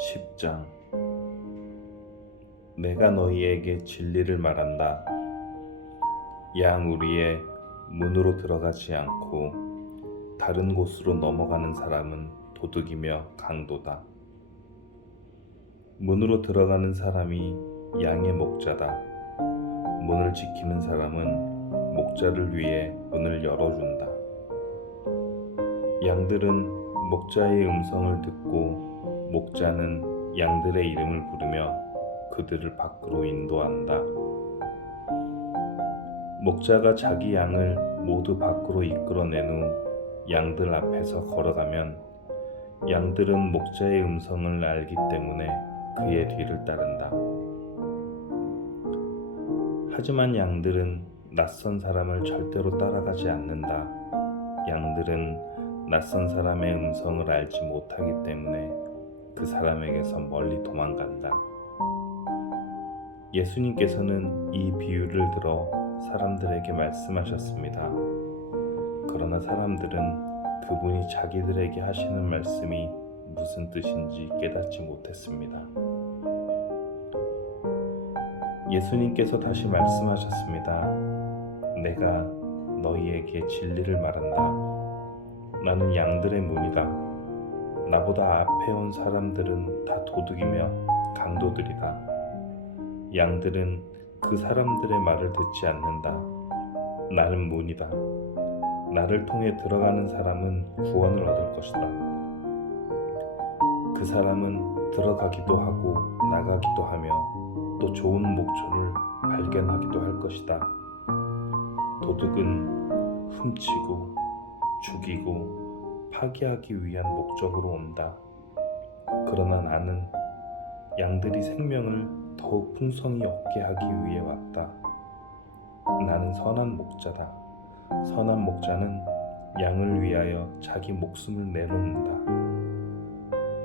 10장. 내가 너희에게 진리를 말한다. 양 우리의 문으로 들어가지 않고 다른 곳으로 넘어가는 사람은 도둑이며 강도다. 문으로 들어가는 사람이 양의 목자다. 문을 지키는 사람은 목자를 위해 문을 열어준다. 양들은 목자의 음성을 듣고 목자는 양들의 이름을 부르며 그들을 밖으로 인도한다. 목자가 자기 양을 모두 밖으로 이끌어낸 후 양들 앞에서 걸어가면 양들은 목자의 음성을 알기 때문에 그의 뒤를 따른다. 하지만 양들은 낯선 사람을 절대로 따라가지 않는다. 양들은 낯선 사람의 음성을 알지 못하기 때문에 그 사람에게서 멀리 도망간다. 예수님께서는 이 비유를 들어 사람들에게 말씀하셨습니다. 그러나 사람들은 그분이 자기들에게 하시는 말씀이 무슨 뜻인지 깨닫지 못했습니다. 예수님께서 다시 말씀하셨습니다. 내가 너희에게 진리를 말한다. 나는 양들의 문이다. 나보다 앞에 온 사람들은 다 도둑이며 강도들이다. 양들은 그 사람들의 말을 듣지 않는다. 나는 문이다. 나를 통해 들어가는 사람은 구원을 얻을 것이다. 그 사람은 들어가기도 하고 나가기도 하며 또 좋은 목초를 발견하기도 할 것이다. 도둑은 훔치고 죽이고 파괴하기 위한 목적으로 온다. 그러나 나는 양들이 생명을 더욱 풍성히 얻게 하기 위해 왔다. 나는 선한 목자다. 선한 목자는 양을 위하여 자기 목숨을 내놓는다.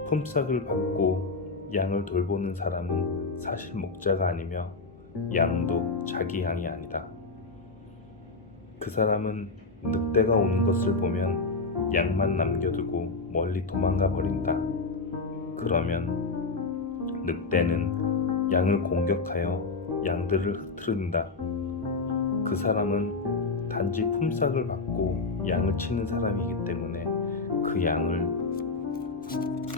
품삯을 받고 양을 돌보는 사람은 사실 목자가 아니며 양도 자기 양이 아니다. 그 사람은 늑대가 오는 것을 보면 양만 남겨두고 멀리 도망가 버린다. 그러면 늑대는 양을 공격하여 양들을 흐트른다. 그 사람은 단지 품삯을 받고 양을 치는 사람이기 때문에 그 양을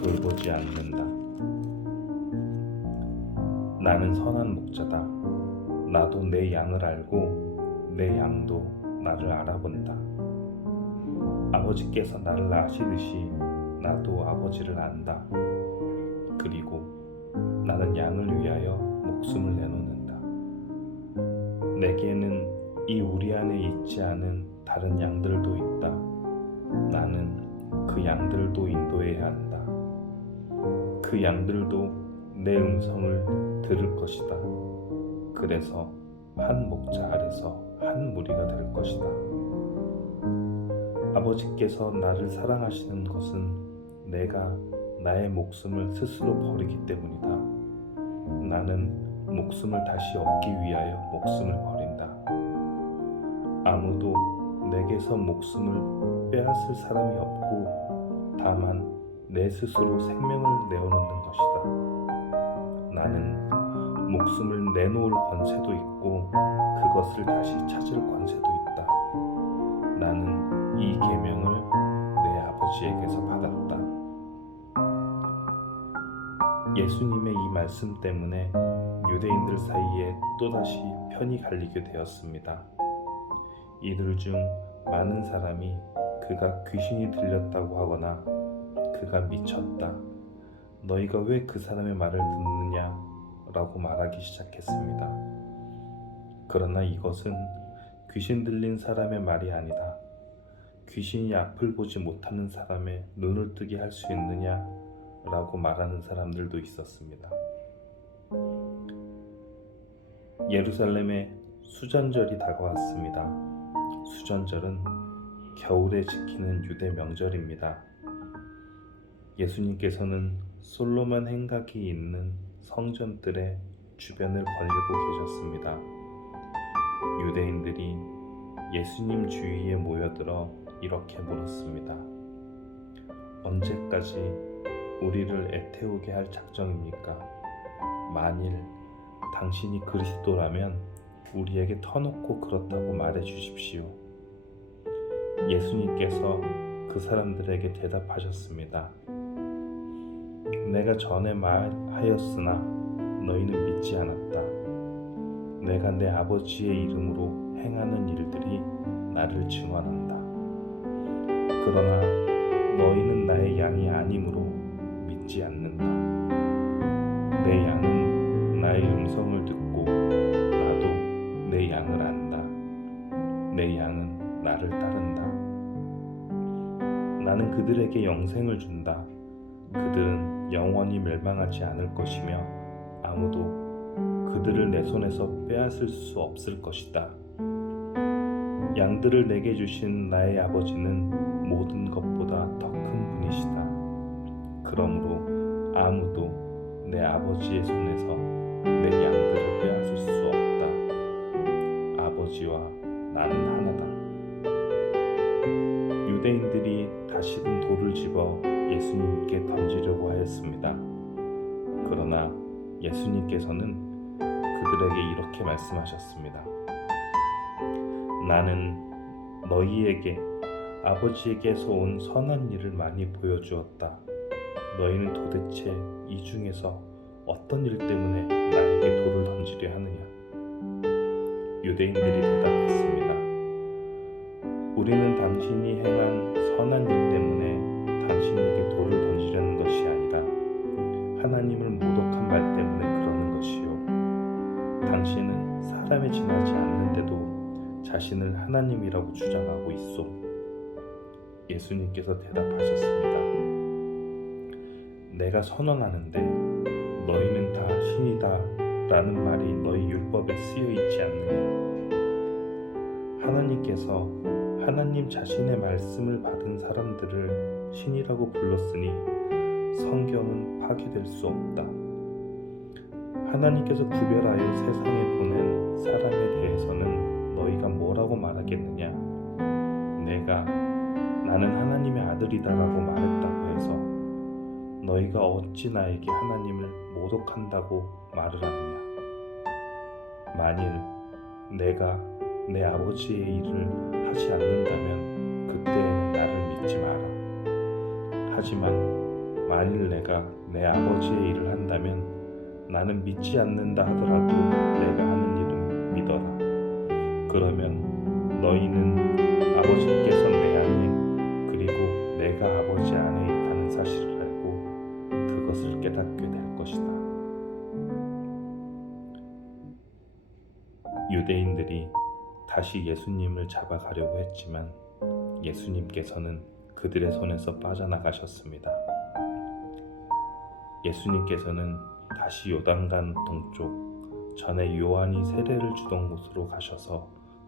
돌보지 않는다. 나는 선한 목자다. 나도 내 양을 알고 내 양도 나를 알아본다. 아버지께서 나를 아시듯이 나도 아버지를 안다. 그리고 나는 양을 위하여 목숨을 내놓는다. 내게는 이 우리 안에 있지 않은 다른 양들도 있다. 나는 그 양들도 인도해야 한다. 그 양들도 내 음성을 들을 것이다. 그래서 한 목자 아래서 한 무리가 될 것이다. 아버지께서 나를 사랑하시는 것은 내가 나의 목숨을 스스로 버리기 때문이다. 나는 목숨을 다시 얻기 위하여 목숨을 버린다. 아무도 내게서 목숨을 빼앗을 사람이 없고 다만 내 스스로 생명을 내어놓는 것이다. 나는 목숨을 내놓을 권세도 있고 그것을 다시 찾을 권세도 있다. 나는 이 계명을 내 아버지에게서 받았다. 예수님의 이 말씀 때문에 유대인들 사이에 또다시 편이 갈리게 되었습니다. 이들 중 많은 사람이 그가 귀신이 들렸다고 하거나 그가 미쳤다. 너희가 왜 그 사람의 말을 듣느냐? 라고 말하기 시작했습니다. 그러나 이것은 귀신 들린 사람의 말이 아니다. 귀신이 앞을 보지 못하는 사람의 눈을 뜨게 할 수 있느냐? 라고 말하는 사람들도 있었습니다. 예루살렘에 수전절이 다가왔습니다. 수전절은 겨울에 지키는 유대 명절입니다. 예수님께서는 솔로몬 행각이 있는 성전들의 주변을 걸리고 계셨습니다. 유대인들이 예수님 주위에 모여들어 이렇게 물었습니다. 언제까지 우리를 애태우게 할 작정입니까? 만일 당신이 그리스도라면 우리에게 터놓고 그렇다고 말해 주십시오. 예수님께서 그 사람들에게 대답하셨습니다. 내가 전에 말하였으나 너희는 믿지 않았다. 내가 내 아버지의 이름으로 행하는 일들이 나를 증언한다. 그러나 너희는 나의 양이 아니므로 믿지 않는다. 내 양은 나의 음성을 듣고 나도 내 양을 안다. 내 양은 나를 따른다. 나는 그들에게 영생을 준다. 그들은 영원히 멸망하지 않을 것이며 아무도 그들을 내 손에서 빼앗을 수 없을 것이다. 양들을 내게 주신 나의 아버지는 모든 것보다 더 큰 분이시다. 그러므로 아무도 내 아버지의 손에서 내 양들을 빼앗을 수 없다. 아버지와 나는 하나다. 유대인들이 다시금 돌을 집어 예수님께 던지려고 하였습니다. 그러나 예수님께서는 그들에게 이렇게 말씀하셨습니다. 나는 너희에게 아버지에게서 온 선한 일을 많이 보여주었다. 너희는 도대체 이 중에서 어떤 일 때문에 나에게 돌을 던지려 하느냐? 유대인들이 대답했습니다. 우리는 당신이 행한 선한 일 때문에 당신에게 돌을 던지려는 것이 아니라 하나님을 모독한 말 때문에 그러는 것이요. 당신은 사람에 지나지 않는데도 자신을 하나님이라고 주장하고 있소. 예수님께서 대답하셨습니다. 내가 선언하는데 너희는 다 신이다 라는 말이 너희 율법에 쓰여 있지 않느냐? 하나님께서 하나님 자신의 말씀을 받은 사람들을 신이라고 불렀으니 성경은 파기될 수 없다. 하나님께서 구별하여 세상에 보낸 사람에 대해서는 너희가 뭐라고 말하겠느냐? 내가 나는 하나님의 아들이다 라고 말했다고 해서 너희가 어찌 나에게 하나님을 모독한다고 말을 하느냐? 만일 내가 내 아버지의 일을 하지 않는다면 그때에는 나를 믿지 마라. 하지만 만일 내가 내 아버지의 일을 한다면 나는 믿지 않는다 하더라도 내가 하는 일은 믿어라. 그러면 너희는 아버지께서 내 안에 그리고 내가 아버지 안에 있다는 사실을 알고 그것을 깨닫게 될 것이다. 유대인들이 다시 예수님을 잡아가려고 했지만 예수님께서는 그들의 손에서 빠져나가셨습니다. 예수님께서는 다시 요단강 동쪽 전에 요한이 세례를 주던 곳으로 가셔서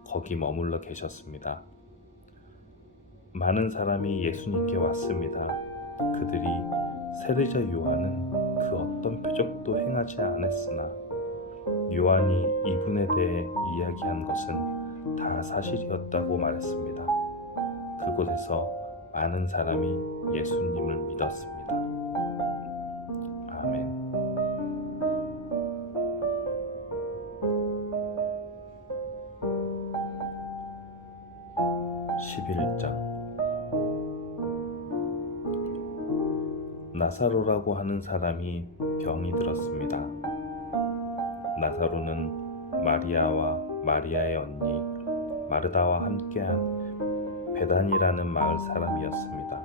거기 머물러 계셨습니다. 많은 사람이 예수님께 왔습니다. 그들이 세례자 요한은 그 어떤 표적도 행하지 않았으나 요한이 이분에 대해 이야기한 것은 다 사실이었다고 말했습니다. 그곳에서 많은 사람이 예수님을 믿었습니다. 아멘. 11장 나사로라고 하는 사람이 병이 들었습니다. 나사로는 마리아와 마리아의 언니 마르다와 함께한 베단이라는 마을 사람이었습니다.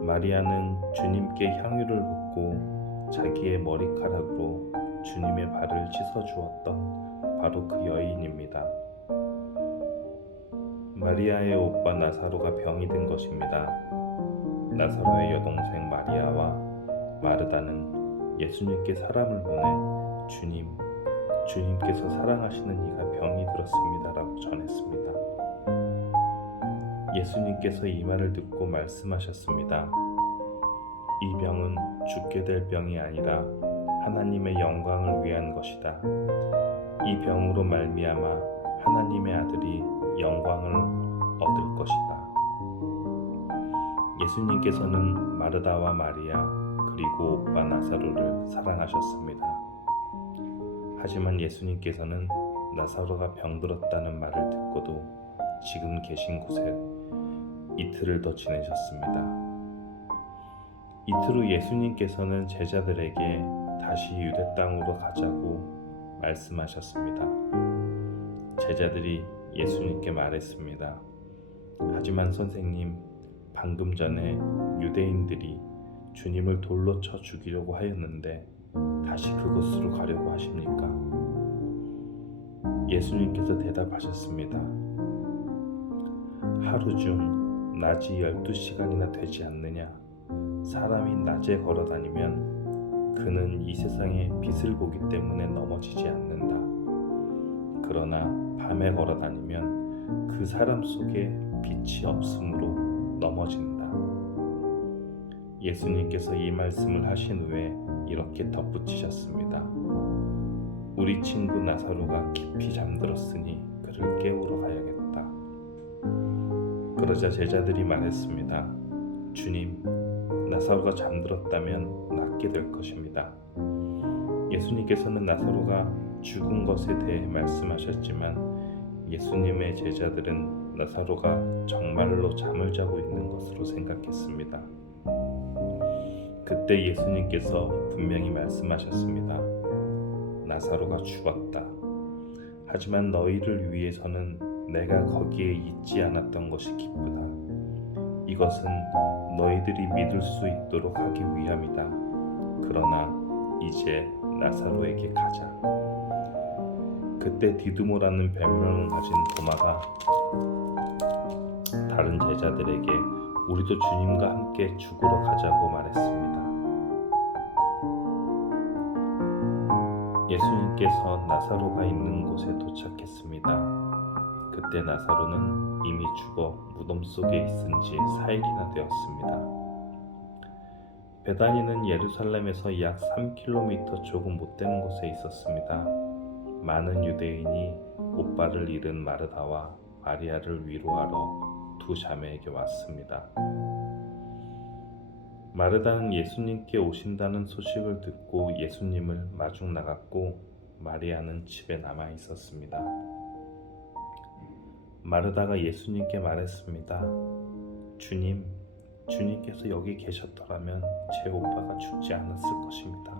마리아는 주님께 향유를 붓고 자기의 머리카락으로 주님의 발을 씻어주었던 바로 그 여인입니다. 마리아의 오빠 나사로가 병이 든 것입니다. 나사로의 여동생 마리아와 마르다는 예수님께 사람을 보내 주님께서 사랑하시는 이가 병이 들었습니다 라고 전했습니다. 예수님께서 이 말을 듣고 말씀하셨습니다. 이 병은 죽게 될 병이 아니라 하나님의 영광을 위한 것이다. 이 병으로 말미암아 하나님의 아들이 영광을 얻을 것이다. 예수님께서는 마르다와 마리아 그리고 오빠 나사로를 사랑하셨습니다. 하지만 예수님께서는 나사로가 병들었다는 말을 듣고도 지금 계신 곳에 이틀을 더 지내셨습니다. 이틀 후 예수님께서는 제자들에게 다시 유대 땅으로 가자고 말씀하셨습니다. 제자들이 예수님께 말했습니다. 하지만 선생님, 방금 전에 유대인들이 주님을 돌로 쳐 죽이려고 하였는데 다시 그곳으로 가려고 하십니까? 예수님께서 대답하셨습니다. 하루 중 낮이 12시간이나 되지 않느냐? 사람이 낮에 걸어다니면 그는 이 세상의 빛을 보기 때문에 넘어지지 않는다. 그러나 밤에 걸어다니면 그 사람 속에 빛이 없으므로 넘어진다. 예수님께서 이 말씀을 하신 후에 이렇게 덧붙이셨습니다. 우리 친구 나사로가 깊이 잠들었으니 그를 깨우러 가야겠다. 그러자 제자들이 말했습니다. 주님, 나사로가 잠들었다면 낫게 될 것입니다. 예수님께서는 나사로가 죽은 것에 대해 말씀하셨지만 예수님의 제자들은 나사로가 정말로 잠을 자고 있는 것으로 생각했습니다. 그때 예수님께서 분명히 말씀하셨습니다. 나사로가 죽었다. 하지만 너희를 위해서는 내가 거기에 있지 않았던 것이 기쁘다. 이것은 너희들이 믿을 수 있도록 하기 위함이다. 그러나 이제 나사로에게 가자. 그때 디두모라는 별명을 가진 도마가 다른 제자들에게 우리도 주님과 함께 죽으러 가자고 말했습니다. 예수님께서 나사로가 있는 곳에 도착했습니다. 그때 나사로는 이미 죽어 무덤 속에 있은 지 4일이나 되었습니다. 베다니는 예루살렘에서 약 3km 조금 못 되는 곳에 있었습니다. 많은 유대인이 오빠를 잃은 마르다와 마리아를 위로하러 두 자매에게 왔습니다. 마르다는 예수님께 오신다는 소식을 듣고 예수님을 마중 나갔고 마리아는 집에 남아 있었습니다. 마르다가 예수님께 말했습니다. 주님, 주님께서 여기 계셨더라면 제 오빠가 죽지 않았을 것입니다.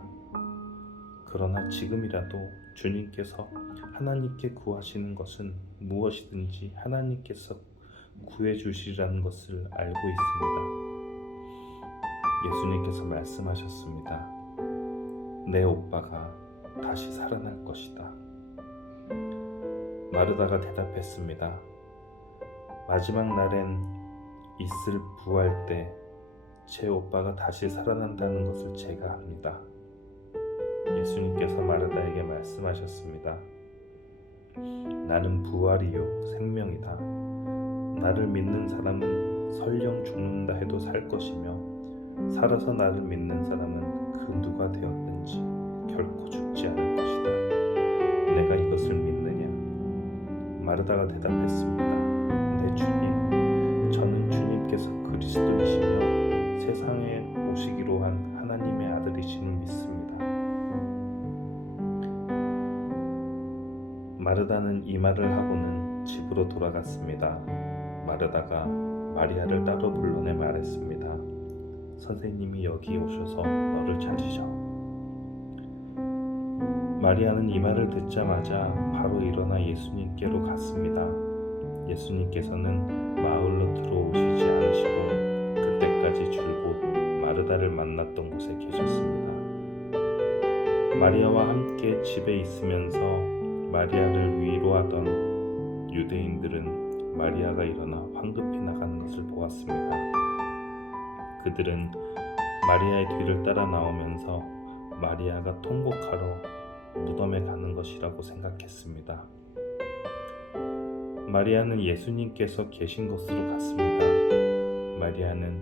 그러나 지금이라도 주님께서 하나님께 구하시는 것은 무엇이든지 하나님께서 구해주시리라는 것을 알고 있습니다. 예수님께서 말씀하셨습니다. 내 오빠가 다시 살아날 것이다. 마르다가 대답했습니다. 마지막 날엔 있을 부활 때 제 오빠가 다시 살아난다는 것을 제가 압니다. 예수님께서 마르다에게 말씀하셨습니다. 나는 부활이요 생명이다. 나를 믿는 사람은 설령 죽는다 해도 살 것이며 살아서 나를 믿는 사람은 그 누가 되었든지 결코 죽지 않을 것이다. 내가 이것을 믿느냐? 마르다가 대답했습니다. 네 주님, 저는 주님께서 그리스도이시며 세상에 오시기로 한 하나님의 아들이심을 믿습니다. 마르다는 이 말을 하고는 집으로 돌아갔습니다. 마르다가 마리아를 따로 불러내 말했습니다. 선생님이 여기 오셔서 너를 찾으셔. 마리아는 이 말을 듣자마자 바로 일어나 예수님께로 갔습니다. 예수님께서는 마을로 들어오시지 않으시고 그때까지 줄곧 마르다를 만났던 곳에 계셨습니다. 마리아와 함께 집에 있으면서 마리아를 위로하던 유대인들은 마리아가 일어나 황급히 나가는 것을 보았습니다. 그들은 마리아의 뒤를 따라 나오면서 마리아가 통곡하러 무덤에 가는 것이라고 생각했습니다. 마리아는 예수님께서 계신 곳으로 갔습니다. 마리아는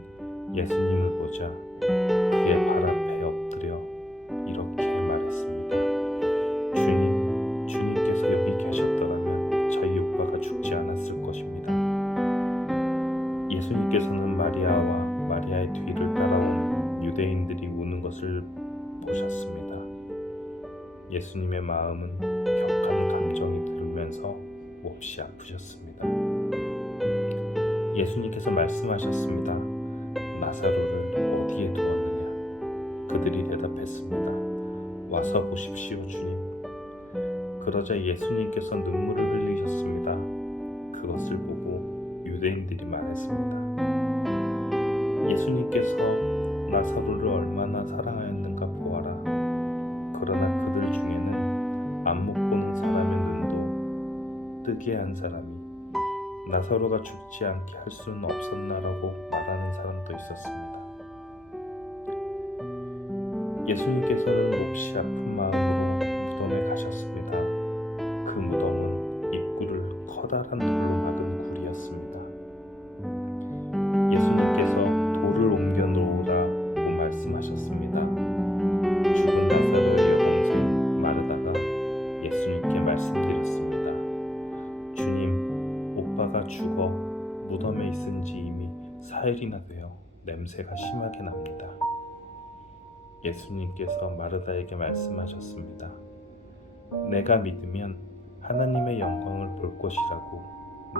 예수님을 보자 그의 발 앞에 엎드려 이렇게 말했습니다. 주님, 주님께서 여기 계셨더라면 저희 오빠가 죽지 않았을 것입니다. 예수님께서는 마리아와 예수님의 뒤를 따라온 유대인들이 우는 것을 보셨습니다. 예수님의 마음은 격한 감정이 들면서 몹시 아프셨습니다. 예수님께서 말씀하셨습니다. 나사로를 어디에 두었느냐? 그들이 대답했습니다. 와서 보십시오, 주님. 그러자 예수님께서 눈물을 흘리셨습니다. 그것을 보고 유대인들이 말했습니다. 예수님께서 나사로를 얼마나 사랑하였는가 보아라. 그러나 그들 중에는 안목 보는 사람의 눈도 뜨게 한 사람이 나사로가 죽지 않게 할 수는 없었나라고 말하는 사람도 있었습니다. 예수님께서는 몹시 아픈 마음으로 무덤에 가셨습니다. 그 무덤은 입구를 커다란 돌로 막은 굴이었습니다. 예수님께서 돌을 옮겨 놓으라고 말씀하셨습니다. 죽은 나사로의 여동생 마르다가 예수님께 말씀드렸습니다. 주님, 오빠가 죽어 무덤에 있은 지 이미 4일이나 되어 냄새가 심하게 납니다. 예수님께서 마르다에게 말씀하셨습니다. 내가 믿으면 하나님의 영광을 볼 것이라고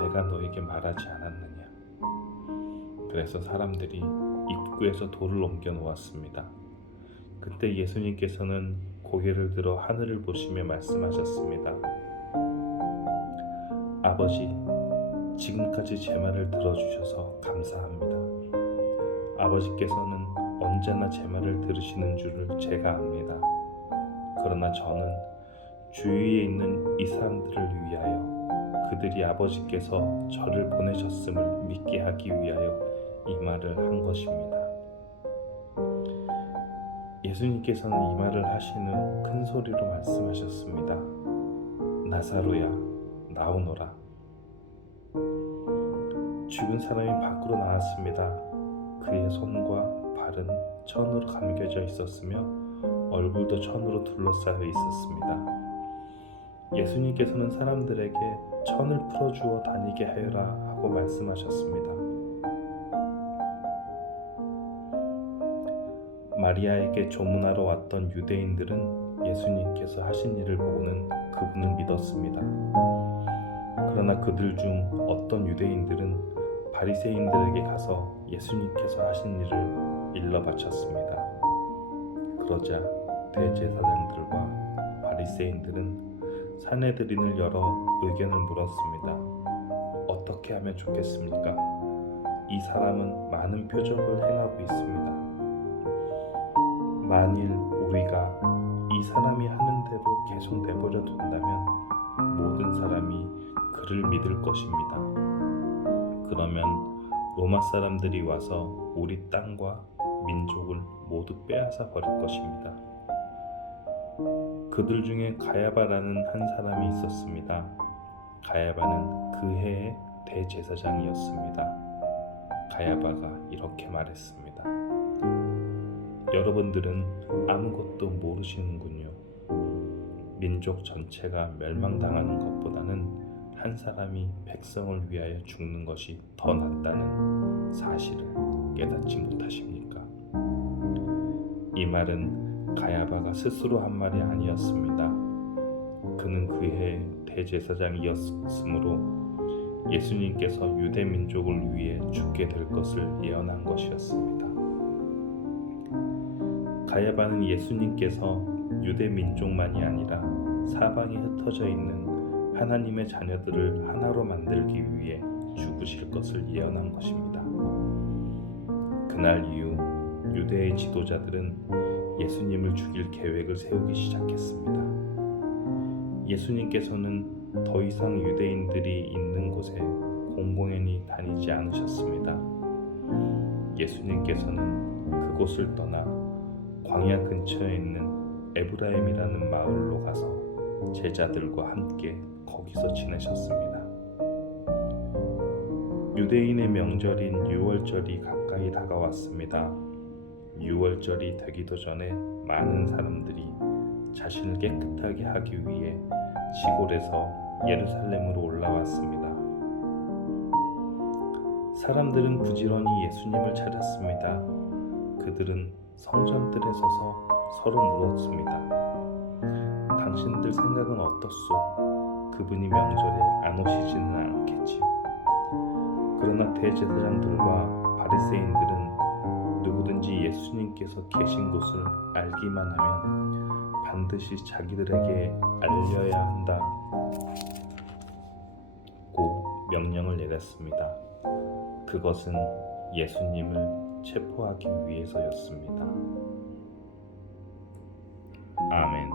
내가 너에게 말하지 않았느냐. 그래서 사람들이 입구에서 돌을 옮겨 놓았습니다. 그때 예수님께서는 고개를 들어 하늘을 보시며 말씀하셨습니다. 아버지, 지금까지 제 말을 들어주셔서 감사합니다. 아버지께서는 언제나 제 말을 들으시는 줄을 제가 압니다. 그러나 저는 주위에 있는 이 사람들을 위하여 그들이 아버지께서 저를 보내셨음을 믿게 하기 위하여 이 말을 한 것입니다. 예수님께서는 이 말을 하신 후 큰 소리로 말씀하셨습니다. 나사로야, 나오너라. 죽은 사람이 밖으로 나왔습니다. 그의 손과 발은 천으로 감겨져 있었으며 얼굴도 천으로 둘러싸여 있었습니다. 예수님께서는 사람들에게 천을 풀어주어 다니게 하여라 하고 말씀하셨습니다. 마리아에게 조문하러 왔던 유대인들은 예수님께서 하신 일을 보고는 그분을 믿었습니다. 그러나 그들 중 어떤 유대인들은 바리새인들에게 가서 예수님께서 하신 일을 일러 바쳤습니다. 그러자 대제사장들과 바리새인들은 사내들인을 열어 의견을 물었습니다. 어떻게 하면 좋겠습니까? 이 사람은 많은 표적을 행하고 있습니다. 만일 우리가 이 사람이 하는 대로 계속 내버려 둔다면 모든 사람이 그를 믿을 것입니다. 그러면 로마 사람들이 와서 우리 땅과 민족을 모두 빼앗아 버릴 것입니다. 그들 중에 가야바라는 한 사람이 있었습니다. 가야바는 그 해의 대제사장이었습니다. 가야바가 이렇게 말했습니다. 여러분들은 아무것도 모르시는군요. 민족 전체가 멸망당하는 것보다는 한 사람이 백성을 위하여 죽는 것이 더 낫다는 사실을 깨닫지 못하십니까? 이 말은 가야바가 스스로 한 말이 아니었습니다. 그는 그해 대제사장이었으므로 예수님께서 유대 민족을 위해 죽게 될 것을 예언한 것이었습니다. 가야바는 예수님께서 유대 민족만이 아니라 사방에 흩어져 있는 하나님의 자녀들을 하나로 만들기 위해 죽으실 것을 예언한 것입니다. 그날 이후 유대의 지도자들은 예수님을 죽일 계획을 세우기 시작했습니다. 예수님께서는 더 이상 유대인들이 있는 곳에 공공연히 다니지 않으셨습니다. 예수님께서는 그곳을 떠나 광야 근처에 있는 에브라임이라는 마을로 가서 제자들과 함께 거기서 지내셨습니다. 유대인의 명절인 유월절이 가까이 다가왔습니다. 유월절이 되기도 전에 많은 사람들이 자신을 깨끗하게 하기 위해 시골에서 예루살렘으로 올라왔습니다. 사람들은 부지런히 예수님을 찾았습니다. 그들은 성전들에 서서 서로 물었습니다. 당신들 생각은 어떻소? 그분이 명절에 안 오시지는 않겠지요. 그러나 대제사장들과 바리새인들은 누구든지 예수님께서 계신 곳을 알기만 하면 반드시 자기들에게 알려야 한다고 명령을 내렸습니다. 그것은 예수님을 체포하기 위해서였습니다. 아멘.